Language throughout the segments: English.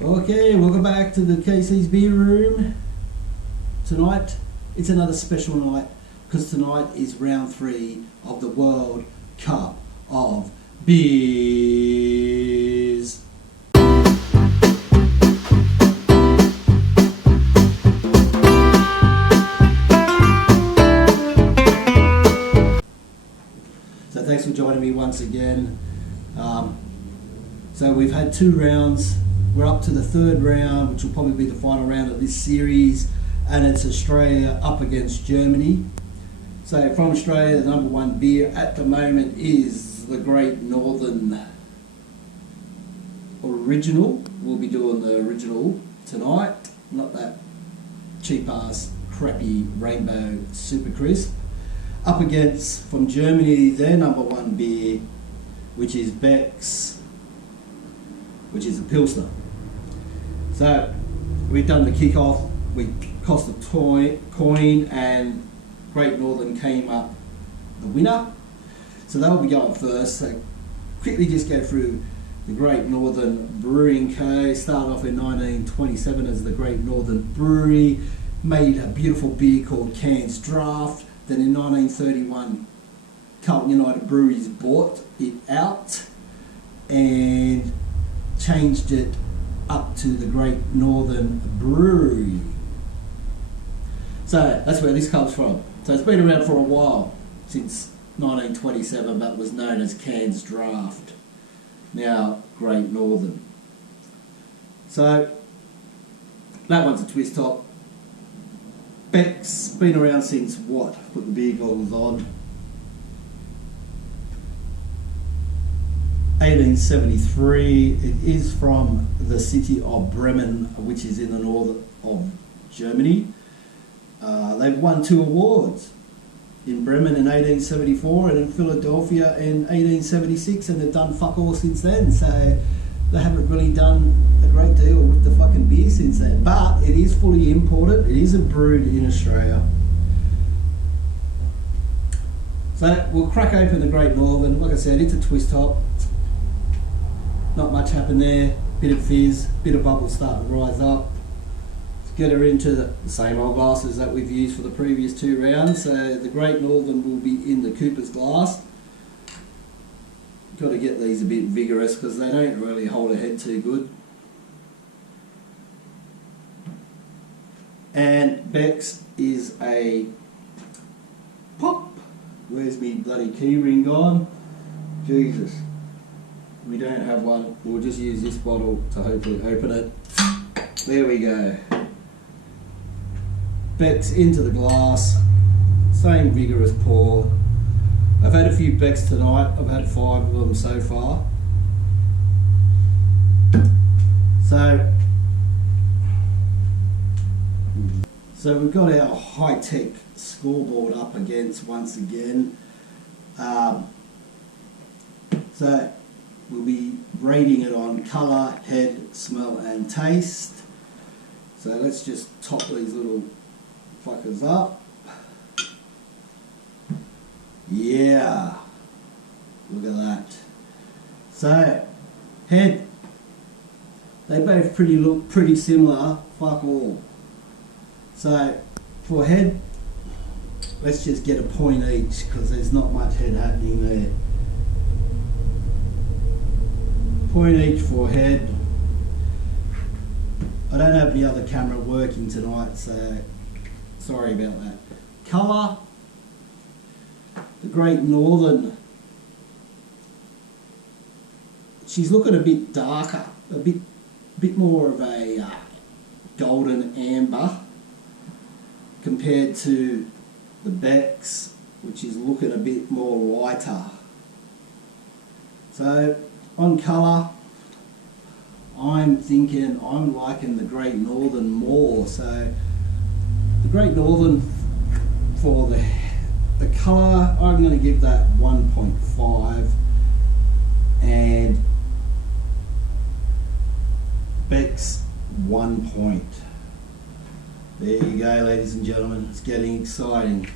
Okay, welcome back to the KC's Beer Room. Tonight, it's another special night because tonight is round 3 of the World Cup of Beers. So thanks for joining me once again. So we've had 2 rounds. We're up to the 3rd round, which will probably be the final round of this series, and it's Australia up against Germany. So from Australia, the number 1 beer at the moment is the Great Northern Original. We'll be doing the original tonight, not that cheap ass crappy Rainbow Super Crisp. Up against, from Germany, their number 1 beer, which is BECKS, which is a Pilsner. So we've done the kickoff, we cost a coin, and Great Northern came up the winner. So they'll be going first. So quickly just go through the Great Northern Brewing Co. Started off in 1927 as the Great Northern Brewery, made a beautiful beer called Cairns Draft. Then in 1931, Carlton United Breweries bought it out and changed it up to the Great Northern Brewery. So that's where this comes from. So it's been around for a while, since 1927, but was known as Cairns Draft, now Great Northern. So that one's a twist top. BECKS, been around since what? Put the beer goggles on. 1873. It is from the city of Bremen, which is in the north of Germany. They've won 2 awards in Bremen in 1874 and in Philadelphia in 1876, and they've done fuck all since then. So they haven't really done a great deal with the fucking beer since then. But it is fully imported. It isn't brewed in Australia. So we'll crack open the Great Northern. Like I said, it's a twist top. Not much happened there. Bit of fizz, bit of bubbles starting to rise up. Let's get her into the same old glasses that we've used for the previous 2 rounds. So the Great Northern will be in the Cooper's glass. Got to get these a bit vigorous because they don't really hold a head too good. And BECKS is a pop. Where's me bloody key ring gone? Jesus. We don't have one. We'll just use this bottle to hopefully open it. There we go. BECKS into the glass. Same vigorous pour. I've had a few BECKS tonight. I've had 5 of them so far. So we've got our high-tech scoreboard up against once again. So we'll be rating it on colour, head, smell and taste. So let's just top these little fuckers up. Yeah, look at that. So, head, they both look pretty similar, fuck all. So, for head, let's just get a point each because there's not much head happening there. Point each for head. I don't have the other camera working tonight, so sorry about that. Colour, the Great Northern, she's looking a bit darker, a bit more of a golden amber compared to the BECKS, which is looking a bit more lighter. So on colour, I'm liking the Great Northern more. So the Great Northern, for the colour, I'm going to give that 1.5, and BECKS 1 point. There you go, ladies and gentlemen, it's getting exciting.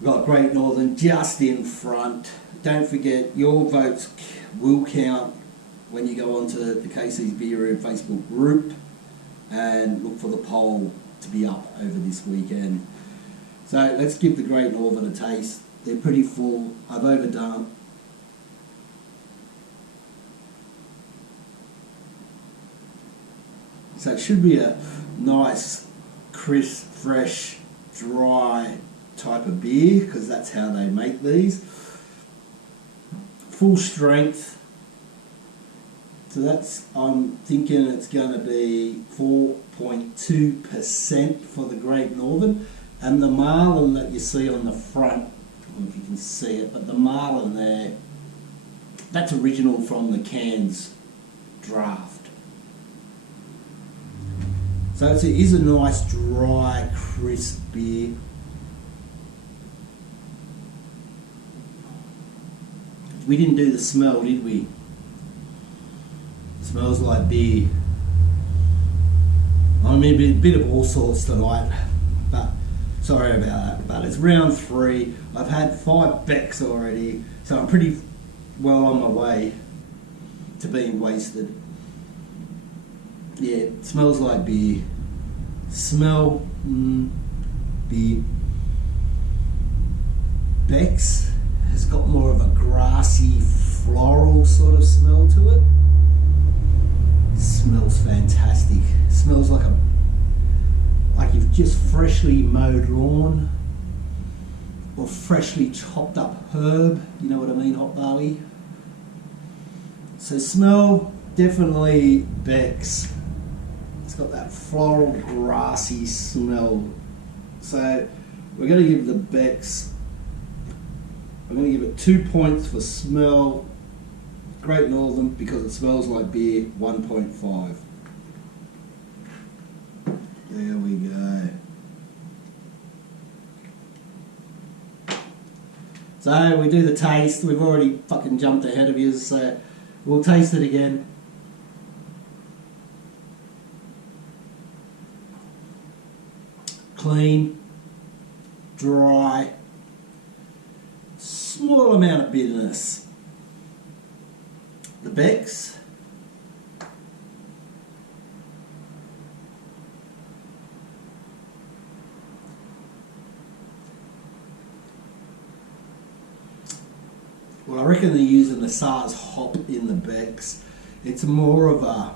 We've got Great Northern just in front. Don't forget, your votes will count when you go onto the KC's Beer Room Facebook group and look for the poll to be up over this weekend. So let's give the Great Northern a taste. They're pretty full. I've overdone. So it should be a nice, crisp, fresh, dry type of beer, because that's how they make these. Full strength. So that's, I'm thinking it's going to be 4.2% for the Great Northern. And the Marlin that you see on the front, I don't know if you can see it, but the Marlin there, that's original from the Cairns draft. So it is a nice, dry, crisp beer. We didn't do the smell, did we? It smells like beer. I mean, a bit of all sorts tonight, but sorry about that. But it's round 3. I've had 5 BECKS already, so I'm pretty well on my way to being wasted. Yeah, it smells like beer. Smell, beer. BECKS has got more of a grassy, floral sort of smell to it. Smells fantastic. Smells like you've just freshly mowed lawn or freshly chopped up herb. You know what I mean, hot barley. So smell, definitely BECKS. It's got that floral, grassy smell. So we're going to give the BECKS, I'm going to give it 2 points for smell. Great Northern, because it smells like beer, 1.5. There we go. So we do the taste. We've already fucking jumped ahead of you, so we'll taste it again. Clean, dry, small amount of bitterness. The BECKS, well, I reckon they're using the SARS hop in the BECKS. It's more of a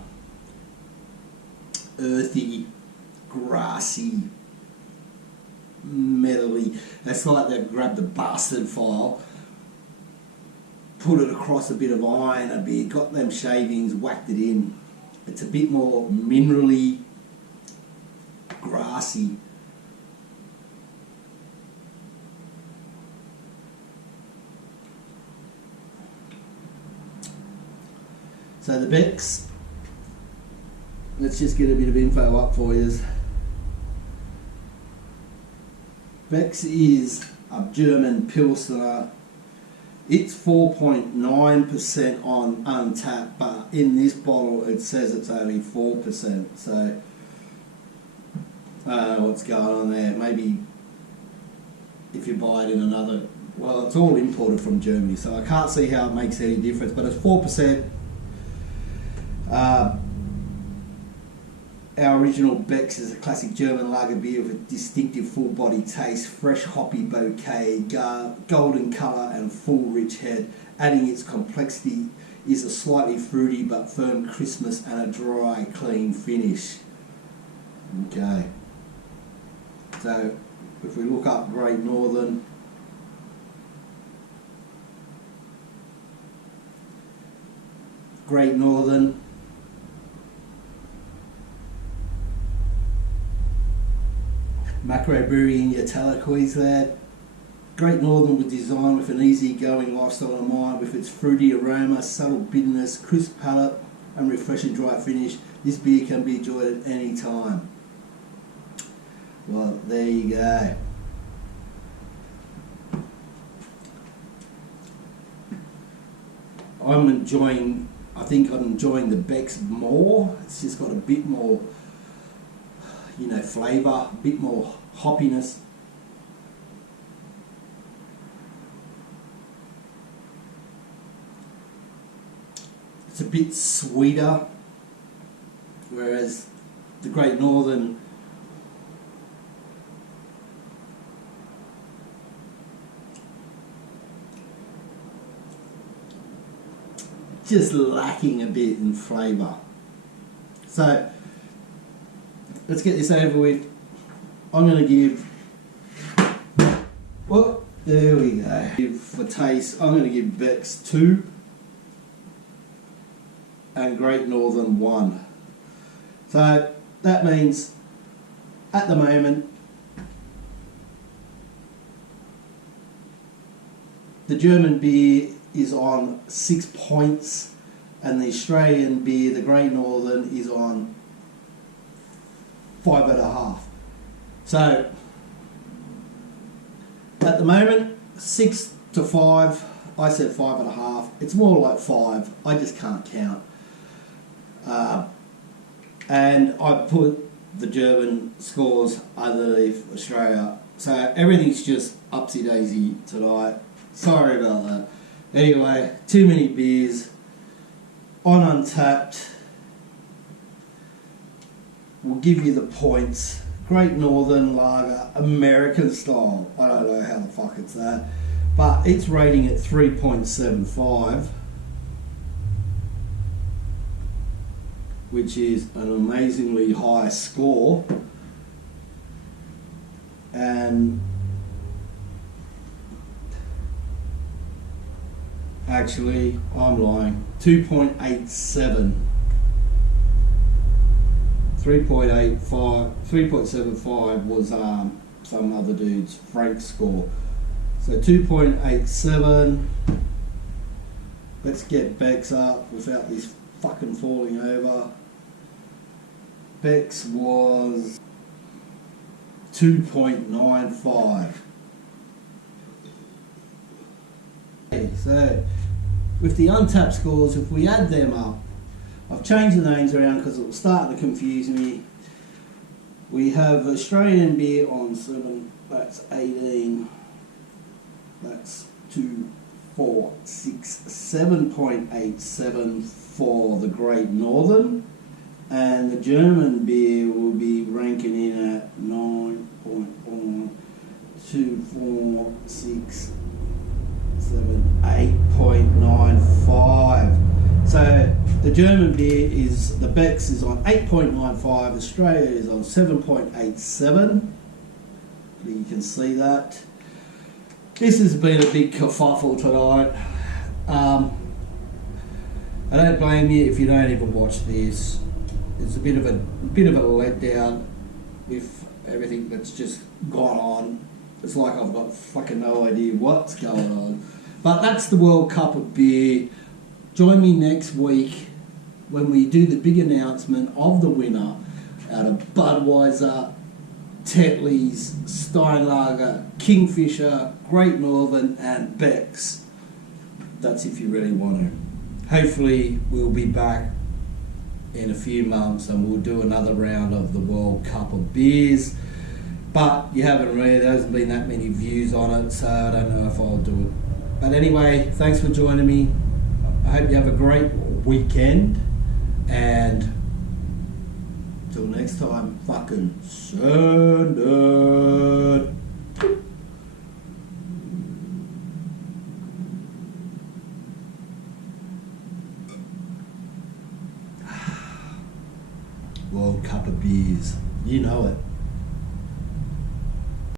earthy, grassy, metally. It's like they've grabbed the bastard file, put it across a bit of iron, a bit, got them shavings, whacked it in. It's a bit more minerally, grassy. So the BECKS, let's just get a bit of info up for you. BECKS is a German Pilsner. It's 4.9% on Untapped, but in this bottle it says it's only 4%. So I don't know what's going on there. Maybe if you buy it in another, well, it's all imported from Germany, so I can't see how it makes any difference. But it's 4%. Our original BECKS is a classic German lager beer with a distinctive full body taste, fresh hoppy bouquet, golden colour and full rich head. Adding its complexity is a slightly fruity but firm crispness and a dry, clean finish. Okay. So if we look up Great Northern, Macro Brewery in Yatala, Queensland. Great Northern was designed with an easy-going lifestyle in mind, with its fruity aroma, subtle bitterness, crisp palate, and refreshing dry finish. This beer can be enjoyed at any time. Well, there you go. I think I'm enjoying the BECKS more. It's just got a bit more, you know, flavour, a bit more hoppiness. It's a bit sweeter, whereas the Great Northern just lacking a bit in flavour. So let's get this over with. I'm going to give, well, there we go. For taste, I'm going to give BECKS 2 and Great Northern 1. So that means at the moment the German beer is on 6 points and the Australian beer, the Great Northern, is on 5.5. So at the moment 6 to 5. I said 5.5. It's more like 5. I just can't count. And I put the German scores underneath Australia. So everything's just upsy daisy tonight. Sorry about that. Anyway, too many beers on Untapped. We'll give you the points. Great Northern Lager, American style. I don't know how the fuck it's that, but it's rating at 3.75, which is an amazingly high score. And actually, I'm lying. 2.87. 3.75 was some other dude's Frank score. So 2.87. Let's get BECKS up without this fucking falling over. BECKS was 2.95. So with the Untapped scores, if we add them up, I've changed the names around because it was starting to confuse me. We have Australian beer on 7, that's 18, that's 2, 4, 6, 7.87 for the Great Northern, and the German beer will be ranking in at 9.1, 2, 4, 6, 7, 8.95. So the German beer is, the BECKS is on 8.95, Australia is on 7.87. You can see that. This has been a big kerfuffle tonight. I don't blame you if you don't even watch this. It's a bit of a letdown with everything that's just gone on. It's like I've got fucking no idea what's going on. But that's the World Cup of Beer. Join me next week when we do the big announcement of the winner out of Budweiser, Tetley's, Steinlager, Kingfisher, Great Northern and BECKS. That's if you really want to. Hopefully we'll be back in a few months and we'll do another round of the World Cup of Beers. But you haven't really, there hasn't been that many views on it, so I don't know if I'll do it. But anyway, thanks for joining me. I hope you have a great weekend, and till next time, fucking send it. World Cup of Beers, you know it.